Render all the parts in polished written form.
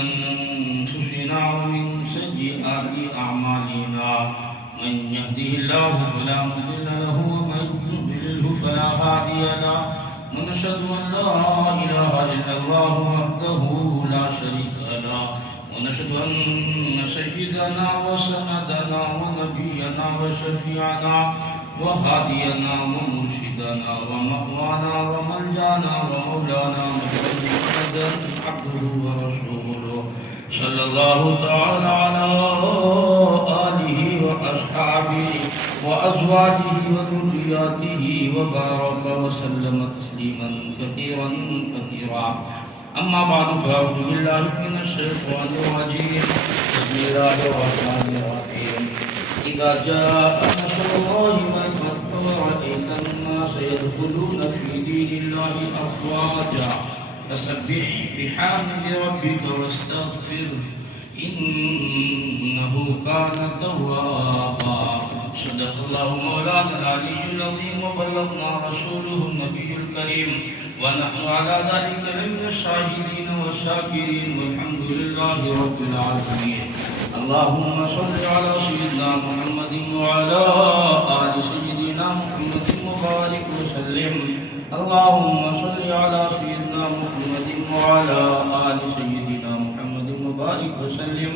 أنفسنا ومن سيئات أعمالنا من يهده الله فلا مضل له ومن يضلله فلا هادي له ونشهد أن لا إله إلا الله وحده لا شريك له ونشهد أن سيدنا وسندنا ونبينا وشفيعنا وهادينا ومرشدنا ومأوانا وملجانا ومولانا محمدا عبده ورسوله صلى الله تعالى على آله وأصحابه وأزواجه وذرياته وبارك وسلم تسليما كثيرا كثيرا. أما بعد فأعوذ بالله من الشيطان الرجيم. بسم الله الرحمن الرحيم. إذا جاء نصر الله والفتح ورأيت الناس يدخلون في دين الله أفواجا فسبح بحمد ربك واستغفر إنه كان توابا. صدق الله مولانا العلي العظيم وبلغنا رسوله النبي الكريم ونحن على ذلك من الشاهدين والشاكرين والحمد لله رب العالمين. اللهم صل على سيدنا محمد وعلى آل سيدنا محمد وبارك وسلم. اللهم صل على سيدنا محمد وعلى آل سيدنا محمد وبارك وسلم.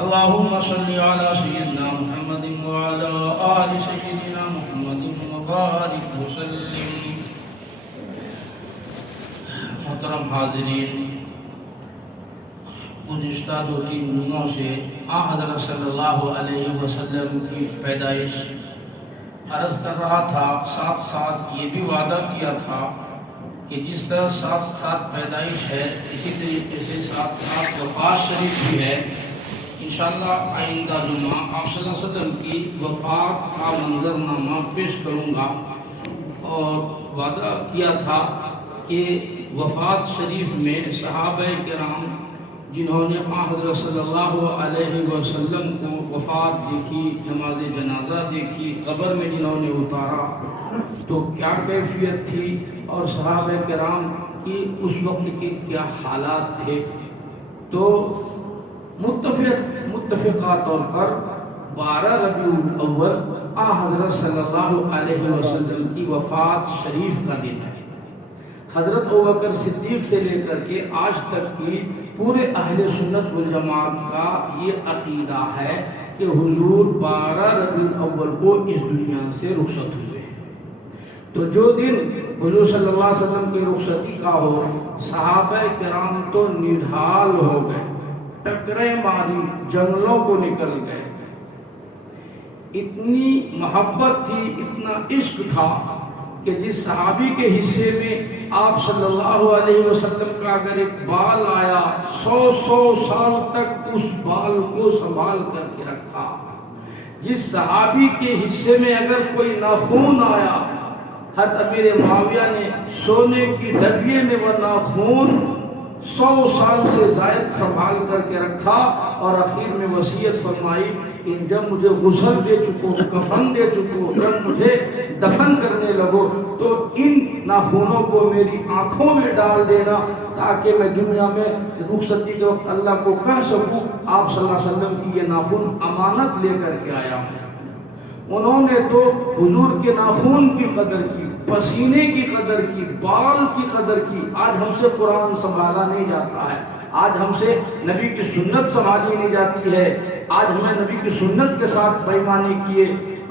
اللهم صل على سيدنا محمد وعلى آل سيدنا محمد وبارك وسلم. محترم حاضرین، گزشتہ 2-3 دنوں سے حضرت صلی اللہ علیہ وسلم کی پیدائش عرض کر رہا تھا، ساتھ ساتھ یہ بھی وعدہ کیا تھا کہ جس طرح ساتھ ساتھ پیدائش ہے اسی طریقے سے ساتھ ساتھ وفات شریف بھی ہے. انشاءاللہ آئندہ جمعہ آپ صلی اللہ علیہ وسلم کی وفات کا منظرنامہ پیش کروں گا. اور وعدہ کیا تھا کہ وفات شریف میں صحابہ کرام جنہوں نے حضرت صلی اللہ علیہ وسلم کو وفات دیکھی، نماز جنازہ دیکھی، قبر میں جنہوں نے اتارا تو کیا کیفیت تھی اور صحابہ کرام کی اس وقت کے کیا حالات تھے. تو متفقہ طور پر 12 ربیع الاول حضرت صلی اللہ علیہ وسلم کی وفات شریف کا دن ہے. حضرت ابوبکر صدیق سے لے کر کے آج تک کی پورے اہل سنت والجماعت کا یہ عقیدہ ہے کہ حضور 12 ربیع الاول کو اس دنیا سے رخصت ہوئے. تو جو دن حضور صلی اللہ علیہ وسلم کی رخصتی کا ہو، صحابہ کرام تو نڈھال ہو گئے، ٹکریں ماری، جنگلوں کو نکل گئے. اتنی محبت تھی، اتنا عشق تھا کہ جس صحابی کے حصے میں آپ صلی اللہ علیہ وسلم کا اگر ایک بال آیا 100 سال تک اس بال کو سنبھال کر کے رکھا. جس صحابی کے حصے میں اگر کوئی ناخون آیا، حضرت امیر معاویہ نے سونے کی ڈبیے میں وہ ناخون 100 سال سے زائد سنبھال کر کے رکھا اور آخر میں وصیت فرمائی کہ جب مجھے غسل دے چکو، کفن دے چکو، جب مجھے دفن کرنے لگو تو ان ناخونوں کو میری آنکھوں میں ڈال دینا تاکہ میں دنیا میں رخصتی کے وقت اللہ کو کہہ سکوں آپ صلی اللہ علیہ وسلم کی یہ ناخون امانت لے کر کے آیا ہوں. انہوں نے تو حضور کے ناخون کی قدر کی، پسینے کی قدر کی، بال کی قدر کی. آج ہم سے قرآن سنبھالا نہیں جاتا ہے، آج ہم سے نبی کی سنت سنبھالی نہیں جاتی ہے. آج ہمیں نبی کی سنت کے ساتھ بےایمانی کیے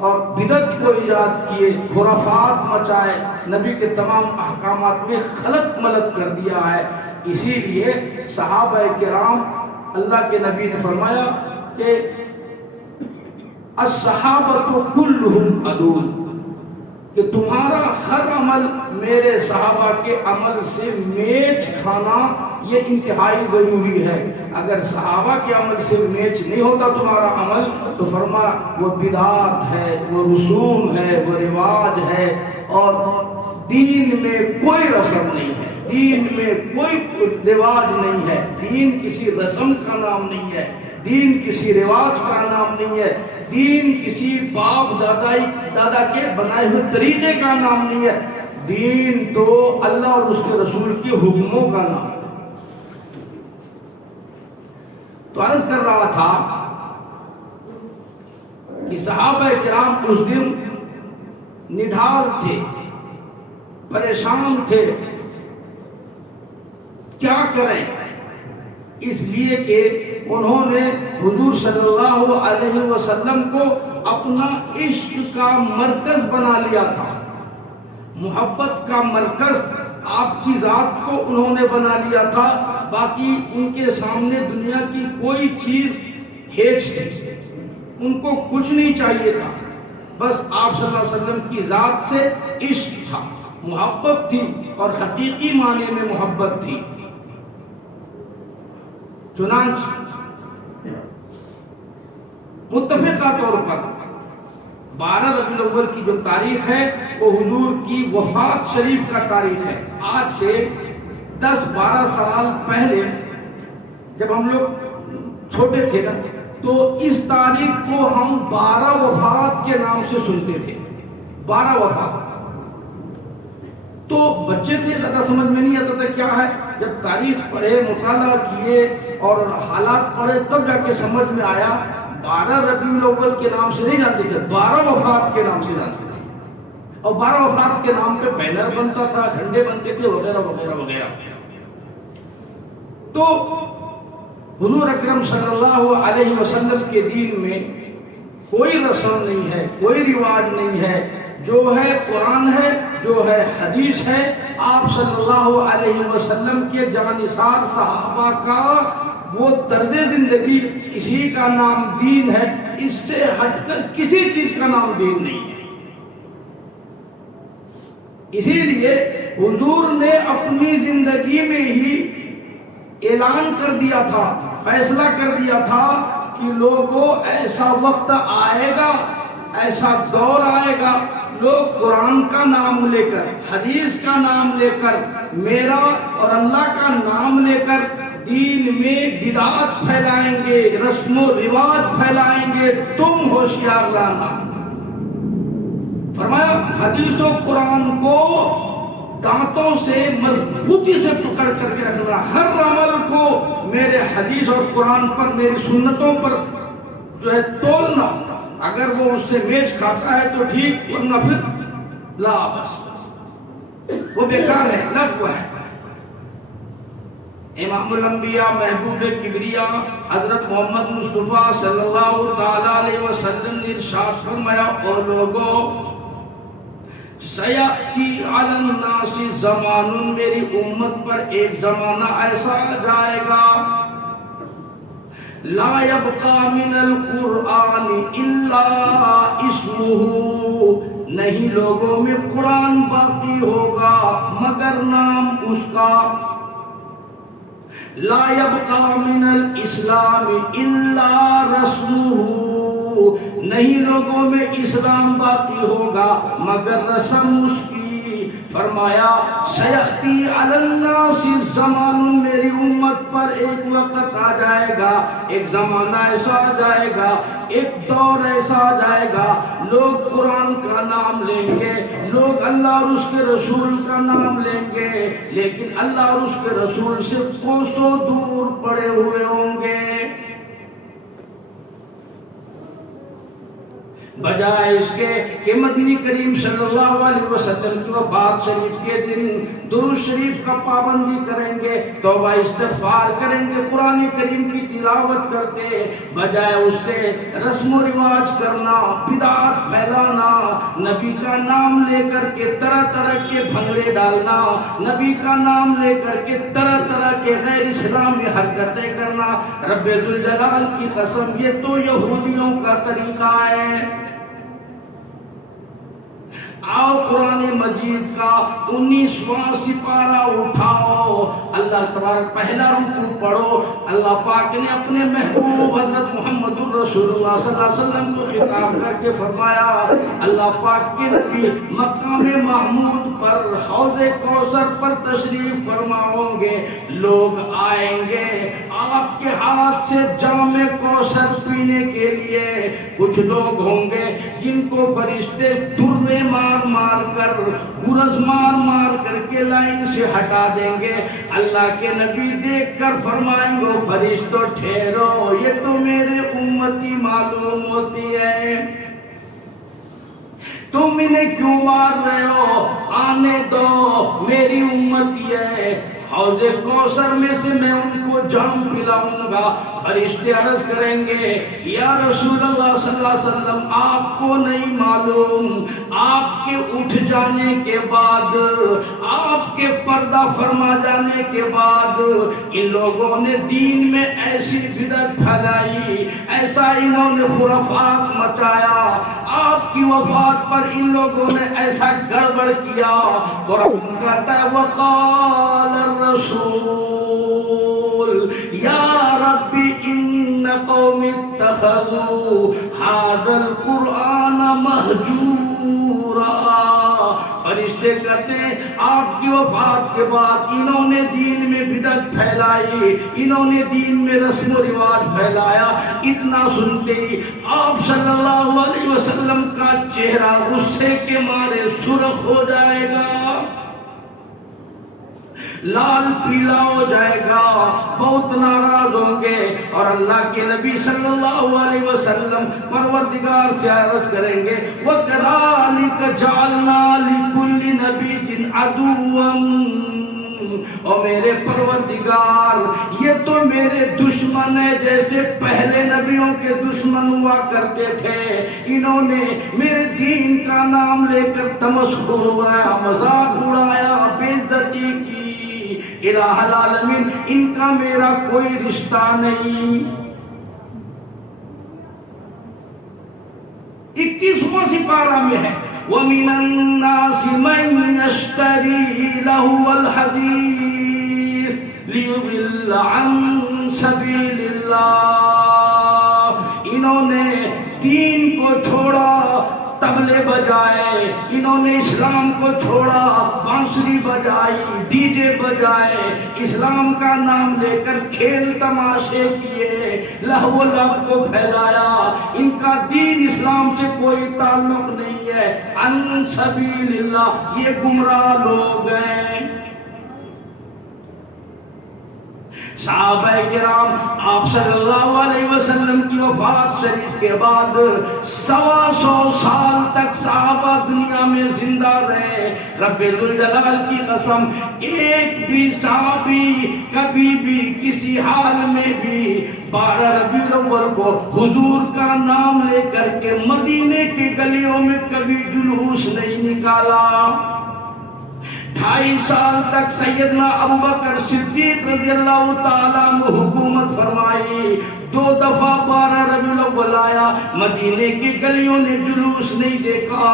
اور بدعت کو ایجاد کیے، خرافات مچائے، نبی کے تمام احکامات میں خلط ملط کر دیا ہے. اسی لیے صحابہ کرام، اللہ کے نبی نے فرمایا کہ الصحابۃ کلھم عدو، کہ تمہارا ہر عمل میرے صحابہ کے عمل سے میچ کھانا یہ انتہائی ضروری ہے. اگر صحابہ کے عمل سے میچ نہیں ہوتا تمہارا عمل تو فرما وہ بدعات ہے، وہ رسوم ہے، وہ رواج ہے اور دین میں کوئی رسم نہیں ہے، دین میں کوئی رواج نہیں ہے، دین کسی رسم کا نام نہیں ہے، دین کسی رواج کا نام نہیں ہے، دین کسی باپ دادا کے بنائے ہوئے طریقے کا نام نہیں ہے. دین تو اللہ اور اس کے رسول کے حکموں کا نام. تو عرض کر رہا تھا کہ صحابہ کرام اس دن نڈھال تھے، پریشان تھے، کیا کریں، اس لیے کہ انہوں نے حضور صلی اللہ علیہ وسلم کو اپنا عشق کا مرکز بنا لیا تھا، محبت کا مرکز آپ کی ذات کو انہوں نے بنا لیا تھا، باقی ان کے سامنے دنیا کی کوئی چیز ہیچ تھی، ان کو کچھ نہیں چاہیے تھا، بس آپ صلی اللہ علیہ وسلم کی ذات سے عشق تھا، محبت تھی، اور حقیقی معنی میں محبت تھی۔ چنانچہ متفقہ طور پر 12 ربیع الاول کی جو تاریخ ہے وہ حضور کی وفات شریف کا تاریخ ہے۔ آج سے 10-12 سال پہلے جب ہم لوگ چھوٹے تھے نا، تو اس تاریخ کو ہم 12 وفات کے نام سے سنتے تھے، 12 وفات۔ تو بچے تھے، زیادہ سمجھ میں نہیں آتا تھا کیا ہے، جب تاریخ پڑھے، مطالعہ کیے اور حالات پڑھے تب جا کے سمجھ میں آیا 12 ربیع الاول کے نام سے نہیں جانتے تھے، 12 وفات کے نام سے جانتے تھے، اور 12 وفات کے نام پہ بینر بنتا تھا، جھنڈے بنتے تھے، وغیرہ وغیرہ وغیرہ۔ تو حضور اکرم صلی اللہ علیہ وسلم کے دین میں کوئی رسم نہیں ہے، کوئی رواج نہیں ہے، جو ہے قرآن ہے، جو ہے حدیث ہے، آپ صلی اللہ علیہ وسلم کے جانثار صحابہ کا وہ طرز زندگی، اسی کا نام دین ہے، اس سے ہٹ کر کسی چیز کا نام دین نہیں ہے۔ اسی لیے حضور نے اپنی زندگی میں ہی اعلان کر دیا تھا، فیصلہ کر دیا تھا کہ لوگوں ایسا وقت آئے گا، ایسا دور آئے گا، لوگ قرآن کا نام لے کر، حدیث کا نام لے کر، میرا اور اللہ کا نام لے کر دین میں بدعات پھیلائیں گے، رسم و رواج پھیلائیں گے، تم ہوشیار لانا۔ فرمایا حدیث و قرآن کو دانتوں سے مضبوطی سے پکڑ کر کے رکھنا، ہر عمل کو میرے حدیث اور قرآن پر، میری سنتوں پر جو ہے تولنا، اگر وہ اس سے میچ کھاتا ہے تو ٹھیک، ورنہ پھر لا بس، وہ بیکار ہے، لغو ہے۔ امام الانبیاء، محبوب کبریا حضرت محمد مصطفیٰ صلی اللہ تعالی علیہ وسلم نے ارشاد فرمایا، او لوگو سیاتی علی الناس زمان، میری امت پر ایک زمانہ ایسا جائے گا، لا یبقى من القرآن الا اسمہ، نہیں لوگوں میں قرآن باقی ہوگا مگر نام اس کا، لا یبقى من الاسلام الا رسمہ، نہیں لوگوں میں اسلام باقی ہوگا مگر رسم اس کی۔ فرمایا سیأتی علی الناس الزمان، میری امت پر ایک وقت آ جائے گا، ایک زمانہ ایسا آ جائے گا، ایک دور ایسا آ جائے گا، لوگ قرآن کا نام لیں گے، لوگ اللہ اور اس کے رسول کا نام لیں گے، لیکن اللہ اور اس کے رسول سے کوسوں دور پڑے ہوئے ہوں گے۔ بجائے اس کے کہ مدنی کریم صلی اللہ علیہ وسلم کی وفات شریف کے دن درود شریف کا پابندی کریں گے، توبہ استغفار کریں گے، قرآن کریم کی تلاوت کرتے، بجائے اس کے رسم و رواج کرنا، بدعات پھیلانا، نبی کا نام لے کر کے طرح طرح کے بھنگڑے ڈالنا، نبی کا نام لے کر کے طرح طرح کے غیر اسلامی حرکتیں کرنا، رب ذوالجلال کی قسم یہ تو یہودیوں کا طریقہ ہے۔ آؤ قرآن مجید کا 19واں سپارہ اٹھاؤ، اللہ تبارک پہلا رکوع پڑھو، اللہ پاک نے اپنے محبوب حضرت محمد الرسول اللہ صلی اللہ علیہ وسلم کو خطاب کر کے فرمایا، اللہ پاک کے نبی مقام محمود پر حوض کوثر پر تشریف فرما ہوں گے، لوگ آئیں گے، آپ آپ کے ہاتھ سے جام کوثر پینے کے لیے کچھ لوگ ہوں گے جن کو فرشتے درے مار مار کر گرز مار مار کر کے لائن سے ہٹا دیں گے. اللہ کے نبی دیکھ کر فرمائیں گے فرشتوں ٹھہرو، یہ تو میرے امتی معلوم ہوتی ہے، تم انہیں کیوں مار رہے ہو؟ آنے دو، میری امتی ہے، حوض کوثر میں سے میں ان کو جام پلاؤں گا. فرشتے عرض کریں گے یا رسول اللہ صلی اللہ علیہ وسلم آپ کو نہیں معلوم، آپ کے اٹھ جانے کے بعد، آپ کے پردہ فرما جانے کے بعد ان لوگوں نے دین میں ایسی بدعت پھیلائی، ایسا انہوں نے خرافات مچایا، آپ کی وفات پر ان لوگوں نے ایسا گڑبڑ کیا. قرآن کہتا ہے وقال الرسول یا ربی ان قوم اتخذوا هذا القرآن مہجورا. فرشتے کہتے ہیں آپ کی وفات کے بعد انہوں نے دین میں بدعت پھیلائی، انہوں نے دین میں رسم و رواج پھیلایا. اتنا سنتے ہی آپ صلی اللہ علیہ وسلم کا چہرہ غصے کے مارے سرخ ہو جائے گا، لال پیلا ہو جائے گا، بہت ناراض ہوں گے، اور اللہ کے نبی صلی اللہ علیہ وسلم پروردگار سے عرض کریں گے وَكَذَلِكَ جَعَلْنَا لِكُلِّ نَبِيٍّ عَدُوًّا. اور میرے پروردگار یہ تو میرے دشمن ہے، جیسے پہلے نبیوں کے دشمن ہوا کرتے تھے، انہوں نے میرے دین کا نام لے کر تمسخر اڑایا، مذاق اڑایا، بے عزتی کی. الہ العالمین ان کا میرا کوئی رشتہ نہیں. 21واں سپارہ میں ہے وَمِنَ النَّاسِ مَن يَشْتَرِي لَهْوَ الْحَدِيثِ لِيُضِلَّ عَن سَبِيلِ اللَّهِ. انہوں نے دین کو چھوڑا، طبلے بجائے، انہوں نے اسلام کو چھوڑا، بانسری بجائی، ڈی جے بجائے، اسلام کا نام لے کر کھیل تماشے کیے، لہو و لعب کو پھیلایا. ان کا دین اسلام سے کوئی تعلق نہیں ہے. عن سبیل اللہ، یہ گمراہ لوگ ہیں. صحابہ کرام آپ صلی اللہ علیہ وسلم کی وفات شریف کے بعد 125 سال تک صحابہ دنیا میں زندہ رہے. رب ذوالجلال کی قسم ایک بھی صحابی کبھی بھی کسی حال میں بھی 12 ربیع الاول کو حضور کا نام لے کر کے مدینے کے گلیوں میں کبھی جلوس نہیں نکالا. 2.5 سال تک سیدنا ابوبکر صدیق رضی اللہ تعالیٰ عنہ حکومت فرمائی. 2 دفعہ 12 ربیع الاول آیا، مدینے کی گلیوں نے جلوس نہیں دیکھا.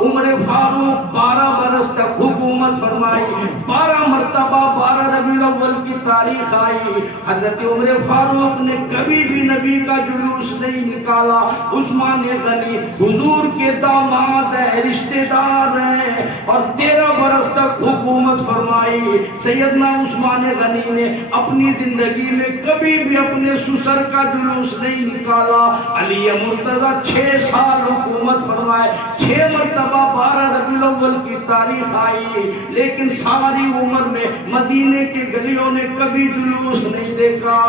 عمر فاروق 12 برس تک حکومت فرمائی، 12 مرتبہ 12 ربیع الاول کی تاریخ آئی. حضرت عمر فاروق نے کبھی بھی نبی کا جلوس نہیں نکالا. عثمان غنی حضور کے داماد ہیں، رشتہ دار ہیں، اور 13 برس تک حکومت فرمائی. سیدنا عثمان غنی نے اپنی زندگی میں کبھی بھی اپنے سسر کا جلوس نہیں نکالا. علی مرتضیٰ 6 سال حکومت فرمائے، 6 مرتبہ 12 ربیع الاول کی تاریخ آئی، لیکن ساری عمر میں مدینے کے گلیوں نے کبھی جلوس نہیں دیکھا.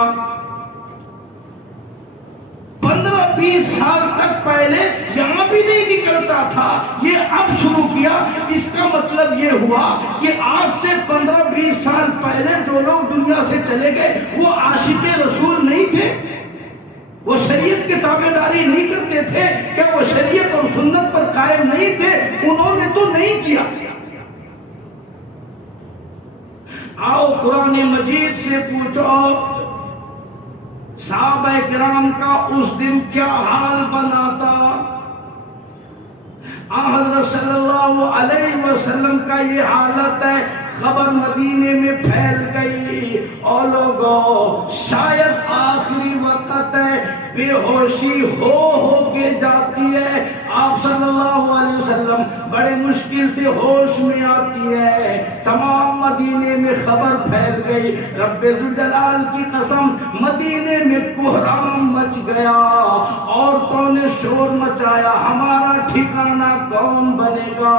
15-20 سال تک پہلے یہاں بھی نہیں نکلتا تھا، یہ اب شروع کیا. اس کا مطلب یہ ہوا کہ آج سے 15-20 سال پہلے جو لوگ دنیا سے چلے گئے وہ عاشق رسول نہیں تھے، وہ شریعت کی تابعداری نہیں کرتے تھے، کیا وہ شریعت اور سنت پر قائم نہیں تھے؟ انہوں نے تو نہیں کیا. آؤ قرآن مجید سے پوچھو صحابہ کرام کا اس دن کیا حال بنا تھا. حضرت صلی اللہ علیہ وسلم کا یہ حالت ہے. خبر مدینے میں پھیل گئی، اور لوگوں شاید آخری وقت ہے، بے ہوشی ہو کے جاتی ہے، آپ صلی اللہ علیہ وسلم بڑے مشکل سے ہوش میں آتی ہے، تمام مدینے میں خبر پھیل گئی، رب ذوالجلال کی قسم مدینے میں کوہرام مچ گیا، عورتوں نے شور مچایا، ہمارا ٹھکانہ کون بنے گا؟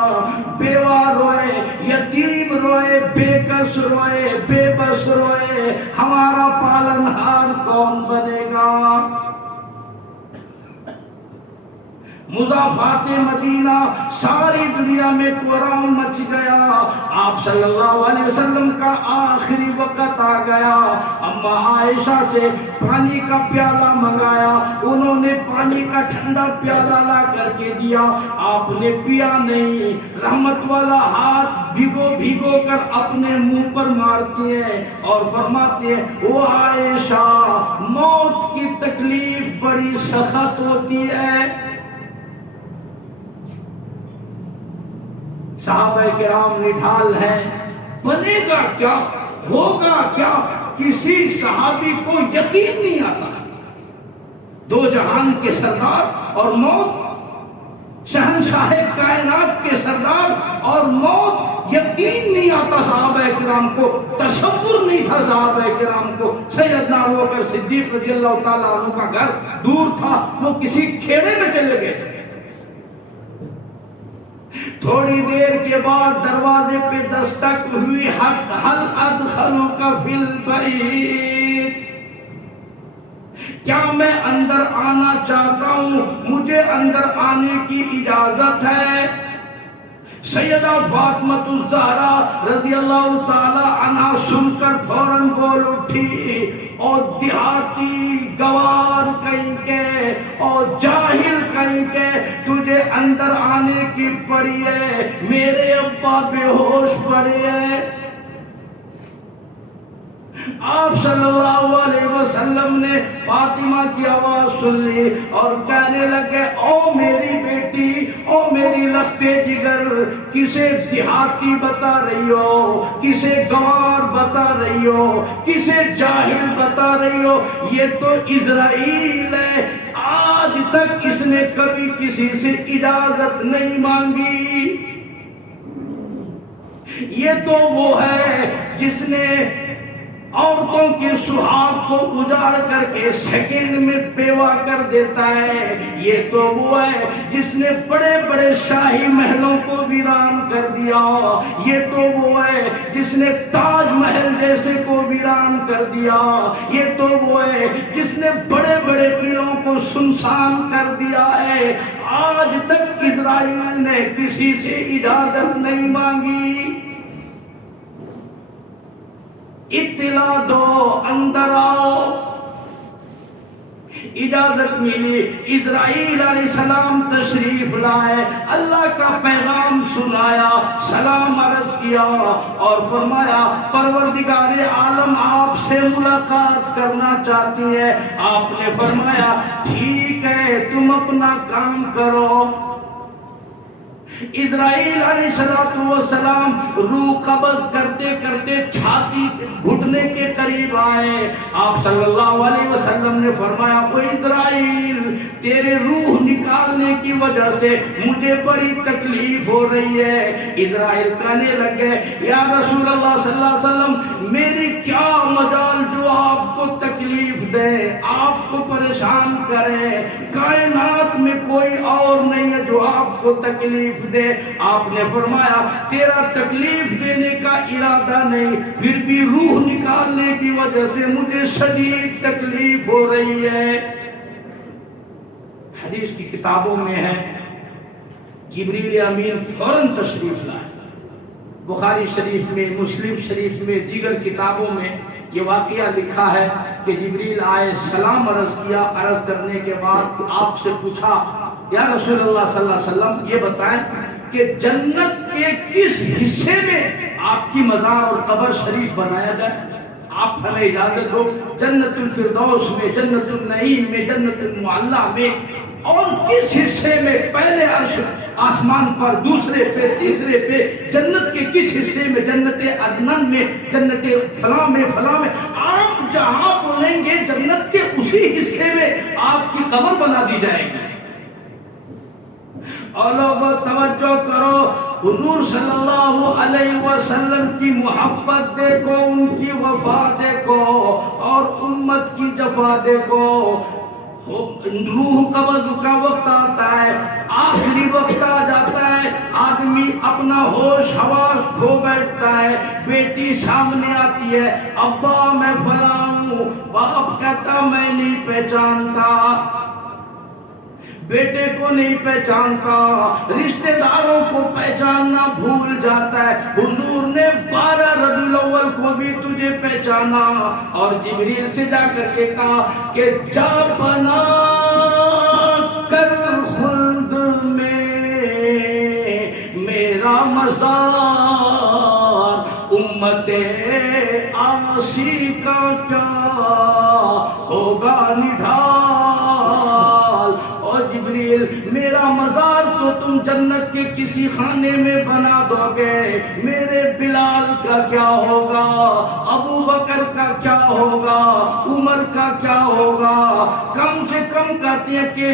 بیوہ روئے، یتیم روئے، بے کس روئے، بے بس روئے، ہمارا پالنہار کون بنے گا؟ مضافات مدینہ، ساری دنیا میں کوہرام مچ گیا، آپ صلی اللہ علیہ وسلم کا آخری وقت آ گیا، اما عائشہ سے پانی کا پیالہ منگایا، انہوں نے پانی کا ٹھنڈا پیالہ لا کر کے دیا، آپ نے پیا نہیں، رحمت والا ہاتھ بھگو کر اپنے منہ پر مارتے ہیں اور فرماتے ہیں وہ عائشہ موت کی تکلیف بڑی سخت ہوتی ہے۔ صحابہ کرام نڈھال ہیں، بنے گا کیا، ہوگا کیا، کسی صحابی کو یقین نہیں آتا، دو جہان کے سردار اور موت، شہنشاہ کائنات کے سردار اور موت، یقین نہیں آتا صحابہ کرام کو، تصور نہیں تھا صحابہ کرام کو۔ سیدنا ابوبکر صدیق رضی اللہ تعالیٰ عنہ کا گھر دور تھا، وہ کسی کھیڑے میں چلے گئے تھے، تھوڑی دیر کے بعد دروازے پہ دستک ہوئی، حل ادخلوک فی البیت، کیا میں اندر آنا چاہتا ہوں، مجھے اندر آنے کی اجازت ہے؟ سیدہ فاطمہ الزہرا رضی اللہ تعالی عنہا سن کر فوراً بول اٹھی، اور دیہاتی گوار کہیں کے اور جاہل کہیں کے تجھے اندر آنے کی پڑی ہے، میرے ابا بے ہوش پڑے ہیں۔ آپ صلی اللہ علیہ وسلم نے فاطمہ کی آواز سن لی اور کہنے لگے او میری بیٹی، او میری لختے جگر، کسے دیہاتی بتا رہی ہو، کسے گوار بتا رہی ہو، کسے جاہل بتا رہی ہو؟ یہ تو اسرائیل ہے، آج تک اس نے کبھی کسی سے اجازت نہیں مانگی، یہ تو وہ ہے جس نے عورتوں کے سہاگ کو اجاڑ کر کے سیکنڈ میں بیوہ کر دیتا ہے، یہ تو وہ ہے جس نے بڑے بڑے شاہی محلوں کو ویران کر دیا، یہ تو وہ ہے جس نے تاج محل جیسے کو ویران کر دیا، یہ تو وہ ہے جس نے بڑے بڑے قلعوں کو سنسان کر دیا ہے، آج تک اسرائیل نے کسی سے اجازت نہیں مانگی۔ اطلاع دو، اندر آؤ، اجازت ملی، اسرائیل علیہ السلام تشریف لائے، اللہ کا پیغام سنایا، سلام عرض کیا اور فرمایا پروردگار عالم آپ سے ملاقات کرنا چاہتی ہے۔ آپ نے فرمایا ٹھیک ہے تم اپنا کام کرو۔ اسرائیل علیہ السلام روح قبض کرتے کرتے چھاتی گھٹنے کے قریب آئے، آپ صلی اللہ علیہ وسلم نے فرمایا او اسرائیل تیرے روح نکالنے کی وجہ سے مجھے بڑی تکلیف ہو رہی ہے۔ اسرائیل کہنے لگے یا رسول اللہ صلی اللہ علیہ وسلم میری کیا مجال جو آپ کو تکلیف دے، آپ کو پریشان کرے، کائنات میں کوئی اور نہیں ہے جو آپ کو تکلیف دے۔ آپ نے فرمایا تیرا تکلیف دینے کا ارادہ نہیں، پھر بھی روح نکالنے کی وجہ سے مجھے شدید تکلیف ہو رہی ہے۔ حدیث کی کتابوں میں ہے جبریل امین فوراً تشریف لائے، بخاری شریف میں، مسلم شریف میں، دیگر کتابوں میں یہ واقعہ لکھا ہے کہ جبریل آئے، سلام عرض کیا، عرض کرنے کے بعد آپ سے پوچھا یا رسول اللہ صلی اللہ علیہ وسلم یہ بتائیں کہ جنت کے کس حصے میں آپ کی مزار اور قبر شریف بنایا جائے؟ آپ ہمیں اجازت دو، جنت الفردوس میں، جنت النعیم میں، جنت المعلی میں، اور کس حصے میں؟ پہلے عرش آسمان پر، دوسرے پہ، تیسرے پہ، جنت کے کس حصے میں؟ جنت عدنان میں، جنت فلاں میں، فلاں میں، آپ جہاں بولیں گے جنت کے اسی حصے میں آپ قبر بنا دی جائے گی. اور لوگوں توجہ کرو، حضور صلی اللہ علیہ وسلم کی محبت دیکھو، ان کی وفا دیکھو، اور امت کی جفا دیکھو. روح قبض کا وقت آتا ہے، آخری وقت آ جاتا ہے، آدمی اپنا ہوش حواس کھو بیٹھتا ہے. بیٹی سامنے آتی ہے، ابا میں فلاں ہوں، باپ کہتا میں نہیں پہچانتا، بیٹے کو نہیں پہچانتا، رشتہ داروں کو پہچاننا بھول جاتا ہے. حضور نے 12 ربیع الاول کو بھی تجھے پہچانا، اور جبریل سے جا کر کے کہا کہ جا بنا کر خلد میں میرا مزار، امت آسی کا کیا ہوگا نڈھال. جبریل میرا مزار تو تم جنت کے کسی خانے میں بنا دو گے، میرے بلال کا کیا ہوگا، ابو بکر کا کیا ہوگا، عمر کا کیا ہوگا. کم سے کم کہتی ہیں کہ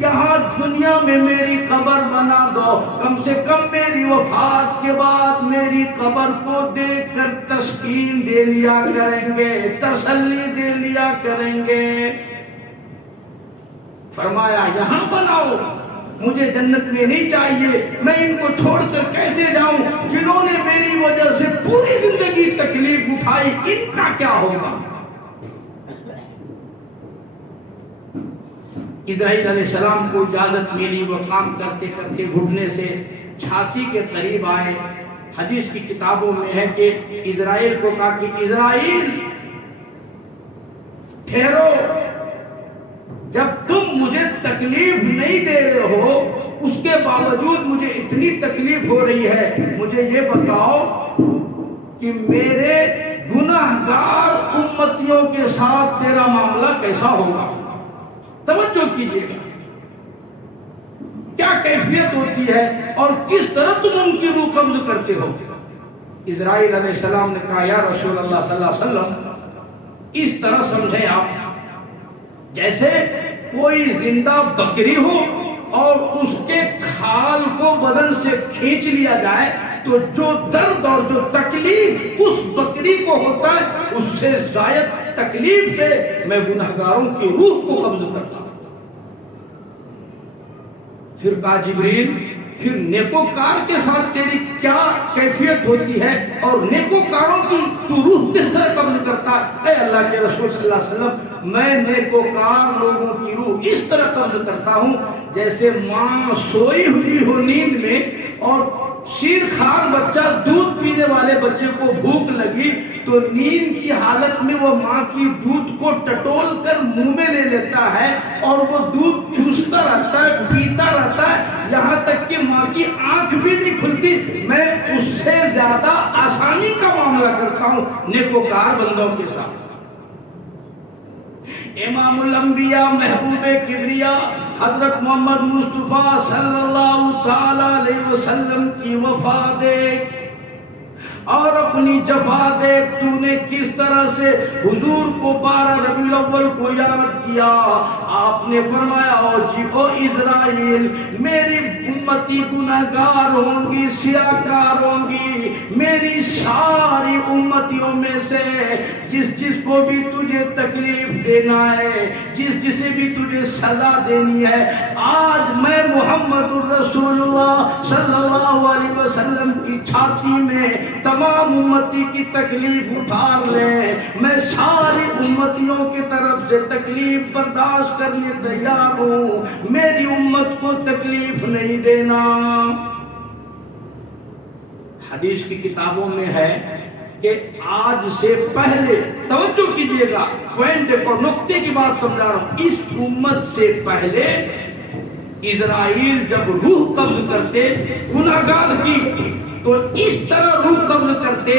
یہاں دنیا میں میری قبر بنا دو، کم سے کم میری وفات کے بعد میری قبر کو دیکھ کر تسکین دے لیا کریں گے، تسلی دے لیا کریں گے. فرمایا یہاں بناؤ، مجھے جنت میں نہیں چاہیے، میں ان کو چھوڑ کر کیسے جاؤں، جنہوں نے میری وجہ سے پوری زندگی تکلیف اٹھائی، ان کا کیا ہوگا. اسرائیل علیہ السلام کو اجازت ملی، وہ کام کرتے کرتے گھٹنے سے چھاتی کے قریب آئے. حدیث کی کتابوں میں ہے کہ اسرائیل کو کہا کہ اسرائیل ٹھہرو، جب تم مجھے تکلیف نہیں دے رہے ہو، اس کے باوجود مجھے اتنی تکلیف ہو رہی ہے، مجھے یہ بتاؤ کہ میرے گناہگار امتیوں کے ساتھ تیرا معاملہ کیسا ہوگا. توجہ کیجیے گا کیا کیفیت ہوتی ہے اور کس طرح تم ان کی روح قبض کرتے ہو. اسرائیل علیہ السلام نے کہا یا رسول اللہ صلی اللہ علیہ وسلم، اس طرح سمجھیں آپ جیسے کوئی زندہ بکری ہو اور اس کے کھال کو بدن سے کھینچ لیا جائے تو جو درد اور جو تکلیف اس بکری کو ہوتا ہے، اس سے زائد تکلیف سے میں گنہگاروں کی روح کو قبض کرتا ہوں. پھر کہا جبریل، پھر نیکوکار کے ساتھ تیری کیا کیفیت ہوتی ہے اور نیکوکاروں کی تو روح کس طرح قبض کرتا ہے. اے اللہ کے رسول صلی اللہ علیہ وسلم، میں نیکوکار لوگوں کی روح اس طرح قبض کرتا ہوں جیسے ماں سوئی ہوئی ہو نیند میں، اور شیر خوار بچہ دودھ پینے والے بچے کو بھوک لگی تو نیند کی حالت میں وہ ماں کی دودھ کو ٹٹول کر منہ میں لے لیتا ہے اور وہ دودھ چوستا رہتا ہے، پیتا رہتا ہے، یہاں تک کہ ماں کی آنکھ بھی نہیں کھلتی. میں اس سے زیادہ آسانی کا معاملہ کرتا ہوں نیکوکار بندوں کے ساتھ. امام الانبیاء محبوب کبریا حضرت محمد مصطفیٰ صلی اللہ تعالی علیہ وسلم کی وفا دیکھ اور اپنی جفا دیکھ، تو نے کس طرح سے حضور کو 12 ربیع الاول کو یاد کیا. آپ نے فرمایا او اسرائیل، میری امتی گناہگار ہوں گی، سیاہکار ہوں گی، میری ساری امتیوں میں سے جس کو بھی تجھے تکلیف دینا ہے، جسے بھی تجھے سزا دینی ہے، آج میں محمد الرسول اللہ صلی اللہ علیہ وسلم کی چھاتی میں تمام امتی کی تکلیف اتار لے. میں ساری امتیوں کی طرف سے تکلیف برداشت کرنے تیار ہوں، میری امت کو تکلیف نہیں دینا. حدیث کی کتابوں میں ہے کہ آج سے پہلے، توجہ کیجئے گا، پوائنٹ اور نقطے کی بات سمجھا رہا ہوں، اس امت سے پہلے اسرائیل جب روح قبض کرتے گناہگار کی تو اس طرح روح قبض کرتے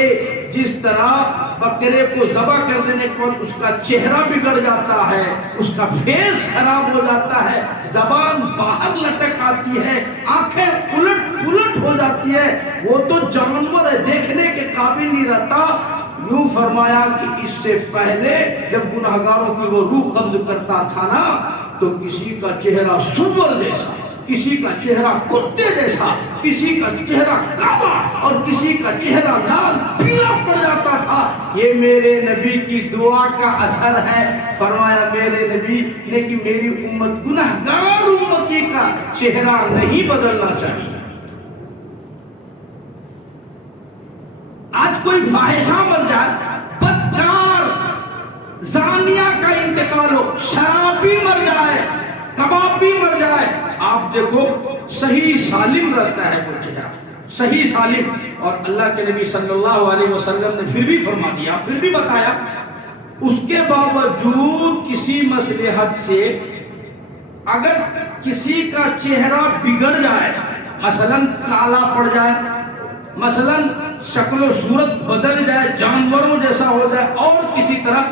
جس طرح بکرے کو ذبح کر دینے کے بعد اس کا چہرہ بگڑ جاتا ہے، اس کا فیس خراب ہو جاتا ہے، زبان باہر لٹک آتی ہے، آنکھیں الٹ پلٹ ہو جاتی ہے، وہ تو جانور ہے، دیکھنے کے قابل نہیں رہتا۔ یوں فرمایا کہ اس سے پہلے جب گناہگاروں کی وہ روح قبض کرتا تھا نا تو کسی کا چہرہ سور جیسا، کسی کا چہرہ کتے جیسا، کسی کا چہرہ کالا اور کسی کا چہرہ لال پیلا پڑ جاتا تھا۔ یہ میرے نبی کی دعا کا اثر ہے۔ فرمایا میرے نبی نے کہ میری امت گناہگار امتی کا چہرہ نہیں بدلنا چاہیے۔ آج کوئی فاحشہ مر جائے، بدکار زانیہ کا انتقال ہو، شرابی مر جائے، کبابی مر جائے، آپ دیکھو صحیح سالم رہتا ہے وہ چہرہ، صحیح سالم۔ اور اللہ کے نبی صلی اللہ علیہ وسلم نے پھر بھی فرما دیا، پھر بھی بتایا، اس کے باوجود کسی مصلحت سے اگر کسی کا چہرہ بگڑ جائے، مثلا کالا پڑ جائے، مثلا شکل و صورت بدل جائے، جانوروں جیسا ہو جائے اور کسی طرح،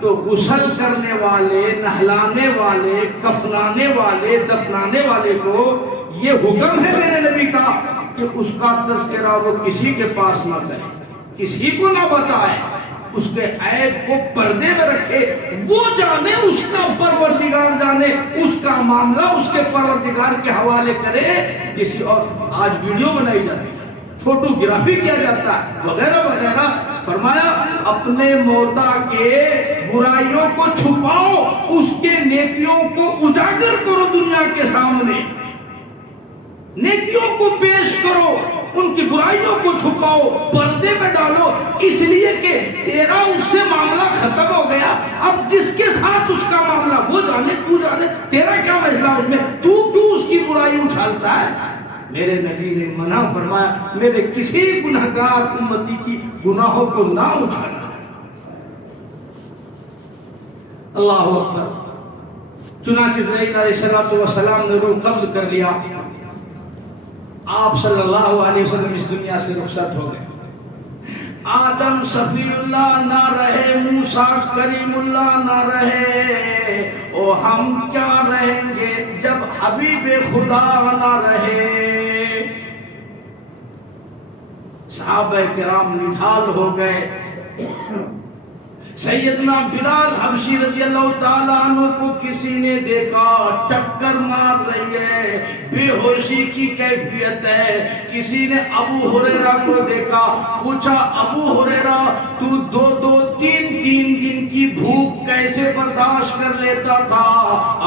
تو غسل کرنے والے، نہلانے والے، کفنانے والے، دفنانے والے کو یہ حکم ہے میرے نبی کا کہ اس کا تذکرہ وہ کسی کے پاس نہ کرے، کسی کو نہ بتائے، اس کے عیب کو پردے میں رکھے، وہ جانے، اس کا پروردگار جانے، اس کا معاملہ اس کے پروردگار کے حوالے کرے، کسی اور۔ آج ویڈیو بنائی جاتی ہے، فوٹوگرافی کیا جاتا ہے، وغیرہ وغیرہ۔ فرمایا اپنے موتا کے برائیوں کو چھپاؤ، اس کے نیکیوں کو اجاگر کرو دنیا کے سامنے، نیکیوں کو پیش کرو، ان کی برائیوں کو چھپاؤ، پردے میں ڈالو، اس لیے کہ تیرا اس سے معاملہ ختم ہو گیا، اب جس کے ساتھ اس کا معاملہ وہ جانے، تو جانے، تیرا کیا مسئلہ اس میں، تو کیوں اس کی برائی اچھالتا ہے؟ میرے نبی نے منع فرمایا میرے کسی گناہگار امتی کی گناہوں کو نہ اچھالنا۔ اللہ اکبر۔ چنانچہ جبرائیل علیہ السلام نے روح قبض کر لیا، آپ صلی اللہ علیہ وسلم اس دنیا سے رخصت ہو گئے۔ آدم صفی اللہ نہ رہے، موسیٰ کریم اللہ نہ رہے، او ہم کیا رہیں گے جب حبیب خدا نہ رہے۔ صحابہ کرام نڈھال ہو گئے۔ سیدنا بلال حبشی رضی اللہ تعالیٰ عنہ کو کسی نے دیکھا ٹکر مار رہی ہے، بے ہوشی کی کیفیت ہے۔ کسی نے ابو ہریرہ کو دیکھا، پوچھا ابو ہریرہ تو دو تین دن کی بھوک کیسے برداشت کر لیتا تھا؟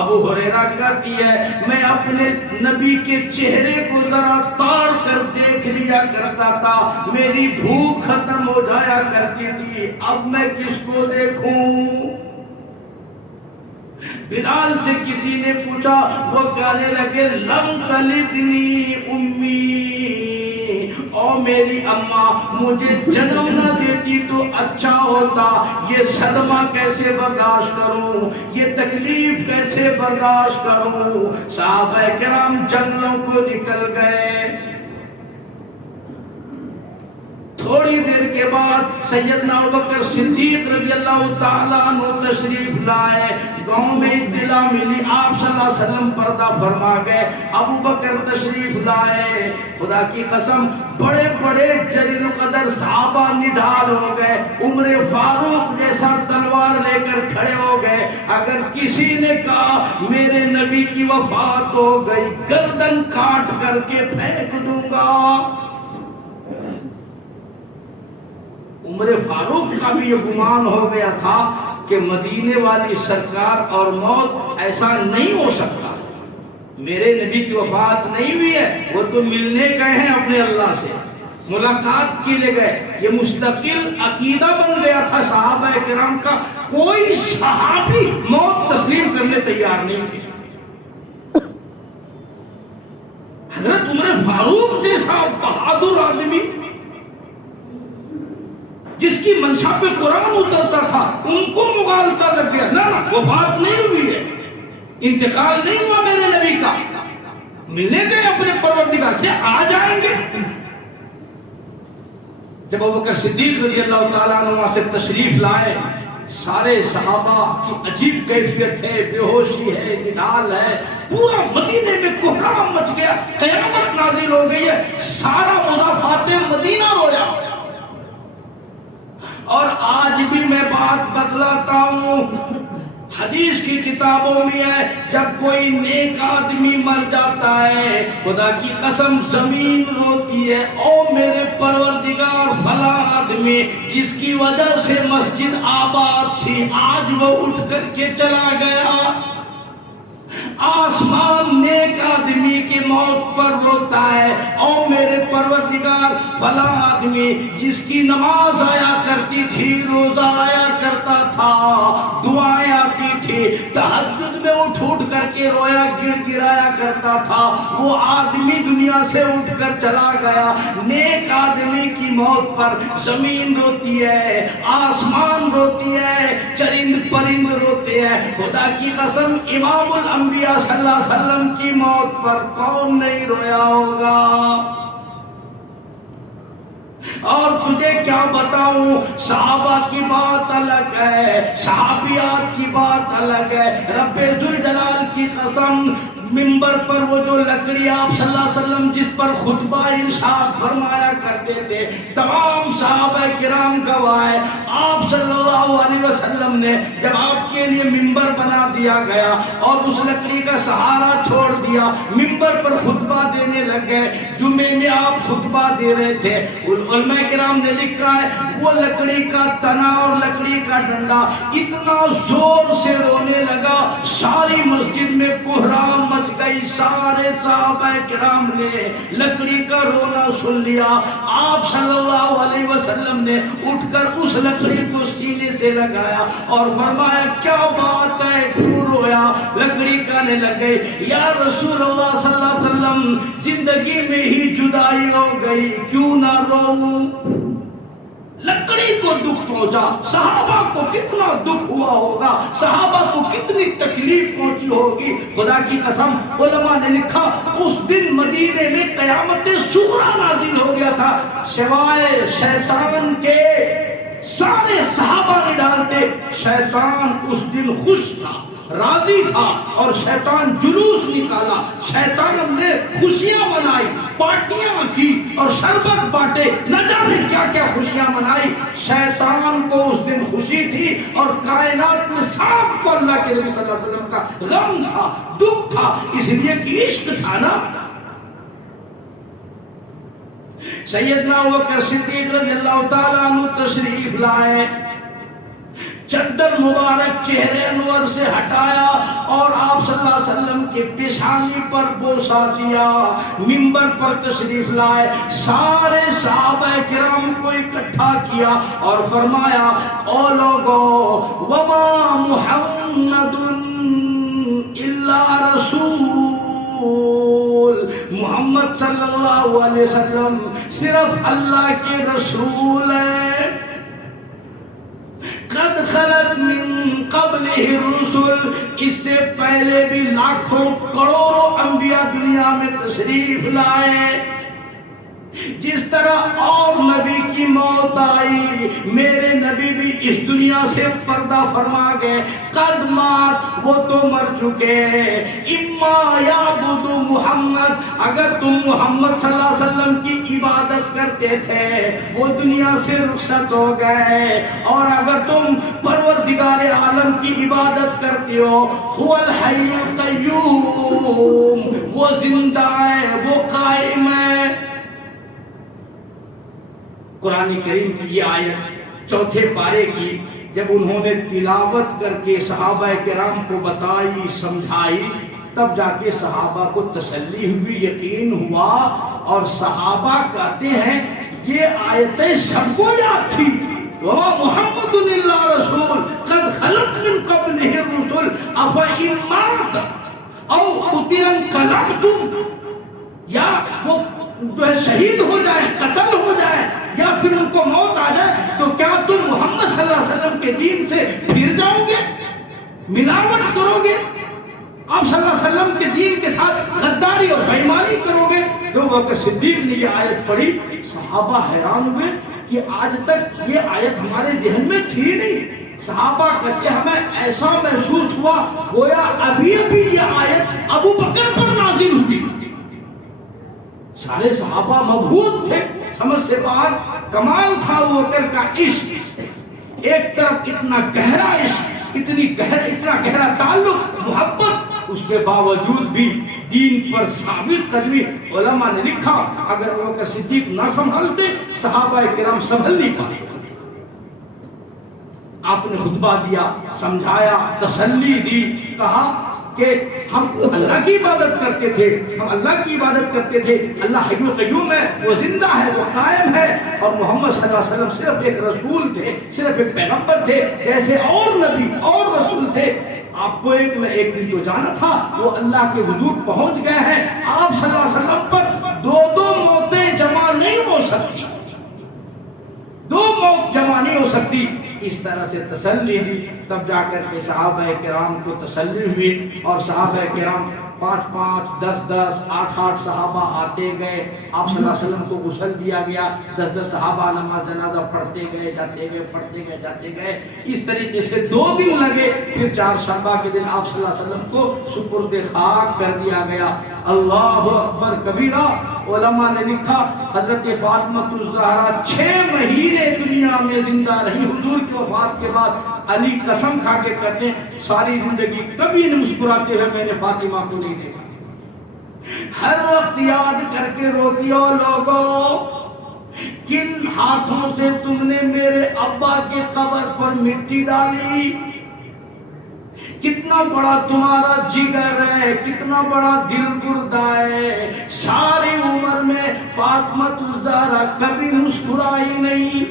ابو ہریرہ کہتی ہے میں اپنے نبی کے چہرے کو ذرا تاڑ کر دیکھ لیا کرتا تھا، میری بھوک ختم ہو جایا کرتی تھی، اب میں کس کو دیکھوں؟ بلال سے کسی نے پوچھا، وہ کہنے لگے لم تلدنی امی، او میری اماں مجھے جنم نہ دیتی تو اچھا ہوتا، یہ صدمہ کیسے برداشت کروں، یہ تکلیف کیسے برداشت کروں؟ صحابہ کرام جنگلوں کو نکل گئے۔ تھوڑی دیر کے بعد سیدنا ابوبکر صدیق رضی اللہ تعالیٰ عنہ تشریف لائے، گاؤں میں اطلاع ملی، آپ صلی اللہ علیہ وسلم پردہ فرما گئے، ابوبکر تشریف لائے۔ خدا کی قسم بڑے بڑے جلیل القدر صحابہ نڈھال ہو گئے، عمر فاروق جیسا تلوار لے کر کھڑے ہو گئے۔ اگر کسی نے کہا میرے نبی کی وفات ہو گئی، گردن کاٹ کر کے پھینک دوں گا۔ عمر فاروق کا بھی یہ گمان ہو گیا تھا کہ مدینے والی سرکار اور موت ایسا نہیں ہو سکتا، میرے نبی کی وفات نہیں ہوئی ہے، وہ تو ملنے گئے ہیں اپنے اللہ سے، ملاقات کے لیے گئے۔ یہ مستقل عقیدہ بن گیا تھا صحابہ کرام کا، کوئی صحابی موت تسلیم کرنے تیار نہیں تھے۔ حضرت عمر فاروق جیسا بہادر آدمی جس کی منشا پہ قرآن اترتا تھا، ان کو مغالطہ لگ گیا، نہ وفات نہیں ہوئی ہے، انتقال نہیں ہوا میرے نبی کا، ملنے گئے اپنے پروردگار سے، آ جائیں گے۔ جب ابوبکر صدیق رضی اللہ تعالیٰ عنہ وہاں سے تشریف لائے، سارے صحابہ کی عجیب کیفیت ہے، بے ہوشی ہے، نڈال ہے، پورا مدینے میں کوہرام مچ گیا، قیامت نازل ہو گئی ہے، سارا مضافات مدینہ رویا۔ اور آج بھی میں بات بتلاتا ہوں، حدیث کی کتابوں میں ہے، جب کوئی نیک آدمی مر جاتا ہے، خدا کی قسم زمین روتی ہے، او میرے پروردگار فلاں آدمی جس کی وجہ سے مسجد آباد تھی آج وہ اٹھ کر کے چلا گیا۔ آسمان نیک آدمی کی موت پر روتا ہے، او میرے پروردگار فلاں آدمی جس کی نماز آیا کرتی تھی، روزہ آیا کرتا تھا، دعائیں آتی تھی، تہجد میں اٹھ کر کے رویا گڑ گرایا کرتا تھا، وہ آدمی دنیا سے اٹھ کر چلا گیا۔ نیک آدمی کی موت پر زمین روتی ہے، آسمان روتی ہے، چرند پرند روتے ہیں۔ خدا کی قسم امام الانبیاء صلی اللہ علیہ وسلم کی موت پر کون نہیں رویا ہوگا؟ اور تجھے کیا بتاؤں، صحابہ کی بات الگ ہے، صحابیات کی بات الگ ہے۔ رب ذوالجلال کی قسم، منبر پر وہ جو لکڑی آپ صلی اللہ علیہ وسلم جس پر خطبہ ارشاد فرمایا کرتے تھے، تمام صحابہ کرام گواہ ہیں، آپ صلی اللہ علیہ وسلم نے جب آپ کے لیے منبر بنا دیا گیا اور اس لکڑی کا سہارا چھوڑ دیا، منبر پر خطبہ دینے لگ گئے، جمعے میں آپ خطبہ دے رہے تھے، علماء کرام نے لکھا ہے وہ لکڑی کا تنا اور لکڑی کا ڈنڈا اتنا زور سے رونے لگا، ساری مسجد میں کوہرام مچ گئی، سارے صحابہ کرام نے لکڑی کا رونا سن لیا۔ آپ صلی اللہ علیہ وسلم نے اٹھ کر اس لکڑی کو سینے سے لگایا اور فرمایا کیا بات ہے، کیوں رویا؟ لکڑی کہنے لگے یا رسول اللہ صلی اللہ علیہ وسلم زندگی میں ہی جدائی ہو گئی، کیوں نہ روؤں؟ لکڑی کو دکھ پہنچا، صحابہ کو کتنا دکھ ہوا ہوگا، صحابہ کو کتنی تکلیف پہنچی ہوگی۔ خدا کی قسم علماء نے لکھا اس دن مدینے میں قیامت صغریٰ نازل ہو گیا تھا، سوائے شیطان کے سارے صحابہ نے ڈالتے، شیطان اس دن خوش تھا، راضی تھا، اور شیطان جلوس نکالا، شیطان نے خوشیاں منائی، پارٹیاں کی اور شربت بانٹے، نہ جانے کیا کیا خوشیاں منائی۔ شیطان کو اس دن خوشی تھی اور کائنات میں سب کو اللہ کے نبی صلی اللہ علیہ وسلم کا غم تھا، دکھ تھا، اس لیے کہ عشق تھا نا۔ سیدنا ابوبکر صدیق رضی اللہ تعالیٰ عنہ تشریف لائے، چادر مبارک چہرے انور سے ہٹایا اور آپ صلی اللہ علیہ وسلم کے پیشانی پر بوسہ دیا، منبر پر تشریف لائے، سارے صحابہ کرام کو اکٹھا کیا اور فرمایا او لوگو وما محمد الا رسول، محمد صلی اللہ علیہ وسلم صرف اللہ کے رسول ہے، قد خلت من قبلہ الرسل، اس سے پہلے بھی لاکھوں کروڑوں انبیاء دنیا میں تشریف لائے، جس طرح اور نبی کی موت آئی میرے نبی بھی اس دنیا سے پردہ فرما گئے، قد مات، وہ تو مر چکے، اما یعبد محمد، اگر تم محمد صلی اللہ علیہ وسلم کی عبادت کرتے تھے وہ دنیا سے رخصت ہو گئے، اور اگر تم پروردگار عالم کی عبادت کرتے ہو هو الحی القیوم، وہ زندہ ہے، وہ قائم ہے۔ قرآن کریم کی یہ آیت چوتھے پارے کی جب انہوں نے تلاوت کر کے صحابہ کرام کو بتائی سمجھائی، تب جا کے صحابہ کو تسلی ہوئی، یقین ہوا، اور صحابہ کہتے ہیں یہ آیتیں سب کو یاد تھی، وَمَا مُحَمَّدٌ إِلَّا رَسُولٌ قَدْ خَلَتْ مِن قَبْلِهِ الرُّسُلُ أَفَإِن مَاتَ أَوْ قُتِلَ انقلبتم، یا وہ جو ہے شہید ہو جائے، قتل ہو جائے، یا پھر ان کو موت آ جائے تو کیا تم محمد صلی اللہ علیہ وسلم کے دین سے پھر جاؤ گے، ملاوٹ کرو گے، آپ صلی اللہ علیہ وسلم کے دین کے ساتھ غداری اور بےایمانی کرو گے؟ جو ابوبکر صدیق نے یہ آیت پڑھی صحابہ حیران ہوئے، کہ آج تک یہ آیت ہمارے ذہن میں تھی نہیں. صحابہ کہتے ہمیں ایسا محسوس ہوا گویا ابھی ابھی یہ آیت ابو بکر پر نازل ہوئی. سارے صحابہ مبہوت تھے، سمجھ سے باہر. کمال تھا ابو بکر کا عشق، ایک طرف اتنا گہرا عشق، اتنا گہرا تعلق، محبت، اس کے باوجود بھی دین پر ثابت قدمی. علماء نے لکھا اگر ابو بکر صدیق نہ سنبھلتے صحابہ کرام سنبھل نہیں پاتے. آپ نے خطبہ دیا، سمجھایا، تسلی دی، کہا کہ ہم اللہ کی عبادت کرتے تھے، ہم اللہ کی عبادت کرتے تھے. اللہ حی و قیوم ہے، وہ زندہ ہے، وہ قائم ہے، اور محمد صلی اللہ علیہ وسلم صرف ایک رسول تھے، صرف ایک پیغمبر تھے، جیسے اور نبی اور رسول تھے. آپ کو ایک نہ ایک دن تو جانا تھا، وہ اللہ کے حضور پہنچ گئے ہیں. آپ صلی اللہ علیہ وسلم پر دو موتیں جمع نہیں ہو سکتی، دو موت جمع نہیں ہو سکتی. اس طرح سے تسلی دی. تب جا کر کے صحابہ کرام کو تسلی ہوئی، اور صحابہ کرام 5 10 8 صحابہ آتے گئے. آپ صلی اللہ علیہ وسلم کو غسل دیا گیا، 10 صحابہ نماز جنازہ پڑھتے گئے، جاتے گئے، پڑھتے گئے، جاتے گئے. اس طریقے سے 2 دن لگے. پھر 4 شعبہ کے دن آپ صلی اللہ علیہ وسلم کو سپرد خاک کر دیا گیا. اللہ اکبر کبیرہ. علماء نے لکھا حضرت فاطمہ الزہرا 6 مہینے دنیا میں زندہ رہی. حضور کی وفات کے بعد علی قسم کھا کے کہتے ہیں ساری زندگی کبھی نہیں مسکراتے ہوئے میں نے فاطمہ کو نہیں دیکھا. ہر وقت یاد کر کے روتی ہو لوگوں، کن ہاتھوں سے تم نے میرے ابا کے قبر پر مٹی ڈالی. کتنا بڑا تمہارا جگر ہے، کتنا بڑا دل گردہ ہے. ساری عمر میں فاطمہ الزہرا کبھی مسکرائی نہیں.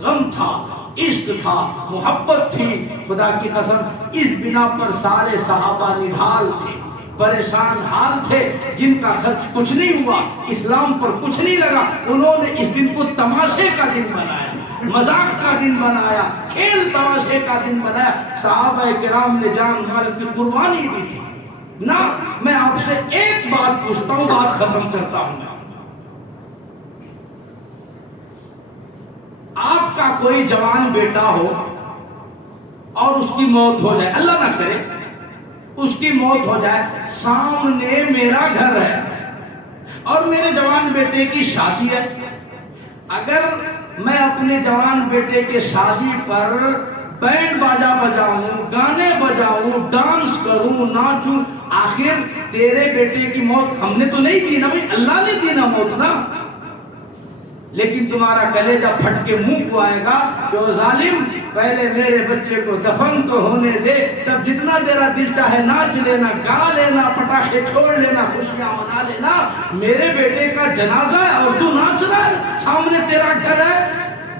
غم تھا، عشق تھا، محبت تھی. خدا کی قسم اس بنا پر سارے صحابہ نڈھال تھے، پریشان حال تھے. جن کا خرچ کچھ نہیں ہوا، اسلام پر کچھ نہیں لگا، انہوں نے اس دن کو تماشے کا دن بنایا، مذاق کا دن بنایا، کھیل تماشے کا دن بنایا. صحابہ کرام نے جان مال کی قربانی دی تھی. نہ میں آپ سے ایک بات پوچھتا ہوں، بات ختم کرتا ہوں. آپ کا کوئی جوان بیٹا ہو اور اس کی موت ہو جائے، اللہ نہ کرے اس کی موت ہو جائے، سامنے میرا گھر ہے اور میرے جوان بیٹے کی شادی ہے. اگر میں اپنے جوان بیٹے کے شادی پر بینڈ باجا بجاؤں، گانے بجاؤں، ڈانس کروں، ناچوں، آخر تیرے بیٹے کی موت ہم نے تو نہیں دی نا بھائی، اللہ نے دی نا موت نا. لیکن تمہارا کلیجہ پھٹ کے منہ کو آئے گا کہ وہ ظالم پہلے میرے بچے کو دفن تو ہونے دے، تب جتنا تیرا دل چاہے ناچ لینا، گا لینا، پٹاخے چھوڑ لینا، خوشیاں منا لینا. میرے بیٹے کا جنازہ ہے اور تو ناچ رہا ہے، سامنے تیرا گھر ہے.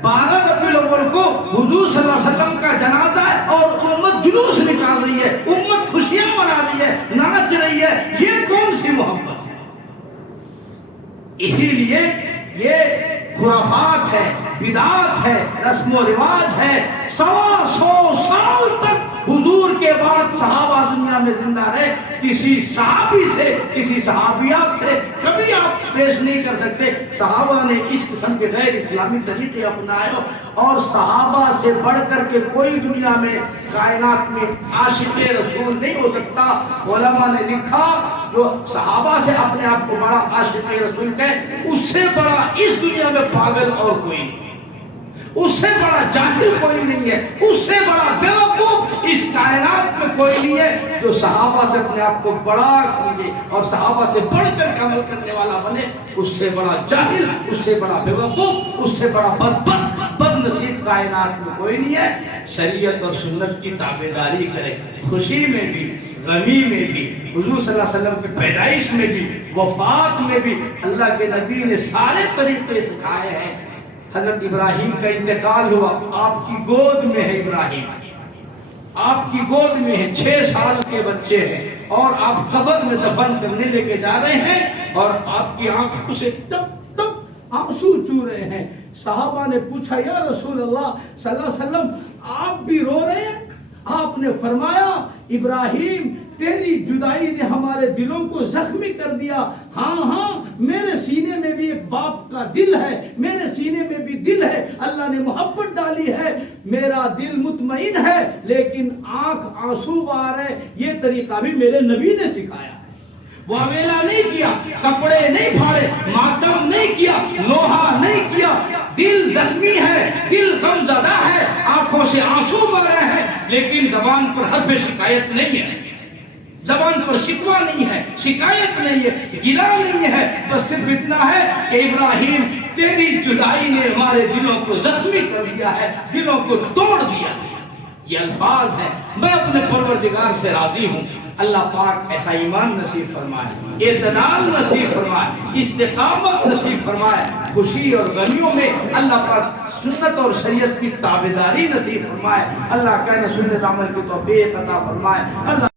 12 ربیع الاول کو حضور صلی اللہ علیہ وسلم کا جنازہ ہے اور امت جلوس نکال رہی ہے، امت خوشیاں منا رہی ہے، ناچ رہی ہے. یہ کون سی محبت ہے؟ اسی لیے یہ خرافات ہے، بدعات ہے، رسم و رواج ہے. 125 سال تک حضور کے بعد صحابہ دنیا میں زندہ رہے. کسی صحابی سے، کسی صحابیات سے کبھی آپ پیش نہیں کر سکتے. صحابہ نے اس قسم کے غیر اسلامی طریقے اپنائے، اور صحابہ سے بڑھ کر کے کوئی دنیا میں کائنات میں عاشق رسول نہیں ہو سکتا. علماء نے لکھا جو صحابہ سے اپنے آپ کو بڑا عاشق رسول کہے، اس سے بڑا اس دنیا میں پاگل اور کوئی نہیں، اس سے بڑا جاہل کوئی نہیں ہے، اس سے بڑا بیوقوف اس کائنات میں کوئی نہیں ہے جو صحابہ سے اپنے آپ کو بڑا کیجے اور صحابہ سے بڑھ کر کے عمل کرنے والا بنے. اس سے بڑا جاہل، اس سے بڑا بیوقوف، اس سے بڑا بد نصیب کائنات میں کوئی نہیں ہے. شریعت اور سنت کی تابعداری کرے، خوشی میں بھی، غمی میں بھی، حضور صلی اللہ علیہ وسلم کی پیدائش میں بھی، وفات میں بھی. اللہ کے نبی نے سارے طریقے سکھائے ہیں. حضرت ابراہیم کا انتقال ہوا، آپ کی گود میں ہے ابراہیم، آپ کی گود میں ہے، 6 سال کے بچے ہیں، اور آپ قبر میں دفن کرنے لے کے جا رہے ہیں اور آپ کی آنکھوں سے ٹپ ٹپ آنسو چو رہے ہیں. صحابہ نے پوچھا یا رسول اللہ صلی اللہ علیہ وسلم آپ بھی رو رہے ہیں؟ آپ نے فرمایا ابراہیم تیری جدائی نے ہمارے دلوں کو زخمی کر دیا. ہاں میرے سینے میں بھی ایک باپ کا دل ہے, میرے سینے میں بھی دل ہے, اللہ نے محبت ڈالی ہے, میرا دل مطمئن ہے, لیکن آنکھ آنسو آ رہے. یہ طریقہ بھی میرے نبی نے سکھایا. وہ اویلا نہیں کیا, کپڑے نہیں پھاڑے, ماتم نہیں کیا, لوہا نہیں کیا. دل زخمی ہے, دل غم زدہ ہے, آنکھوں سے آنسو بہ رہے ہیں, لیکن زبان پر حرف شکایت نہیں ہے, زبان پر شکوہ نہیں ہے, شکایت نہیں ہے, گلہ نہیں ہے. بس صرف اتنا ہے کہ ابراہیم تیری جدائی نے ہمارے دلوں کو زخمی کر دیا ہے, دلوں کو توڑ دیا ہے. یہ الفاظ ہیں. میں اپنے پروردگار سے راضی ہوں. اللہ پاک ایسا ایمان نصیب فرمائے, اعتدال نصیب فرمائے, استقامت نصیب فرمائے. خوشی اور غمیوں میں اللہ پاک سنت اور شریعت کی تابعداری نصیب فرمائے. اللہ کہنے سنت عمل کی توفیق عطا فرمائے. اللہ